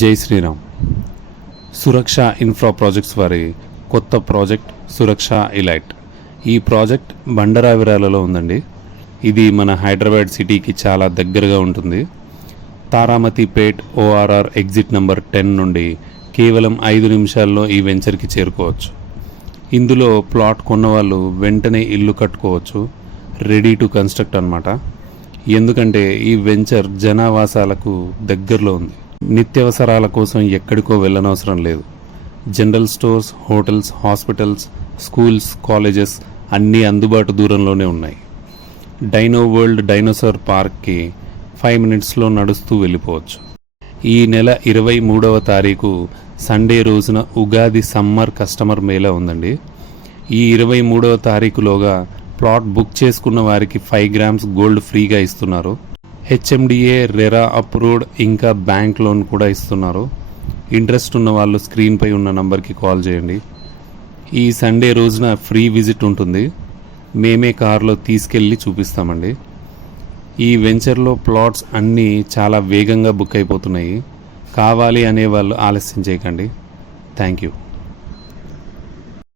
జై శ్రీరామ్. సురక్ష infra projects వారి కొత్త ప్రాజెక్ట్ సురక్ష ఇలైట్. ఈ ప్రాజెక్ట్ బండరావిరాలలో ఉందండి. ఇది మన హైదరాబాద్ సిటీకి చాలా దగ్గరగా ఉంటుంది. తారామతిపేట్ ORR ఎగ్జిట్ నెంబర్ 10 నుండి కేవలం 5 నిమిషాల్లో ఈ వెంచర్కి చేరుకోవచ్చు. ఇందులో ప్లాట్ కొన్నవాళ్ళు వెంటనే ఇల్లు కట్టుకోవచ్చు. రెడీ టు కన్స్ట్రక్ట్ అన్నమాట. ఎందుకంటే ఈ వెంచర్ జనావాసాలకు దగ్గరలో ఉంది. నిత్యావసరాల కోసం ఎక్కడికో వెళ్ళనవసరం లేదు. General stores, hotels, hospitals, schools, colleges అన్నీ అందుబాటు దూరంలోనే ఉన్నాయి. డైనో వరల్డ్ డైనోసార్ పార్క్కి 5 మినిట్స్లో నడుస్తూ వెళ్ళిపోవచ్చు. ఈ నెల 23వ తారీఖు సండే రోజున ఉగాది సమ్మర్ కస్టమర్ మేళా ఉందండి. ఈ 23వ తారీఖులోగా ప్లాట్ బుక్ చేసుకున్న వారికి 5 గ్రామ్స్ గోల్డ్ ఫ్రీగా ఇస్తున్నారు. HMDA రెరా అప్రూవ్డ్, ఇంకా బ్యాంక్ లోన్ కూడా ఇస్తున్నారు. ఇంట్రెస్ట్ ఉన్న వాళ్ళు స్క్రీన్పై ఉన్న నంబర్కి కాల్ చేయండి. ఈ సండే రోజున ఫ్రీ విజిట్ ఉంటుంది. మేమే కారులో తీసుకెళ్ళి చూపిస్తామండి. ఈ వెంచర్లో ప్లాట్స్ అన్నీ చాలా వేగంగా బుక్ అయిపోతున్నాయి. కావాలి అనేవాళ్ళు ఆలస్యం చేయకండి. Thank you.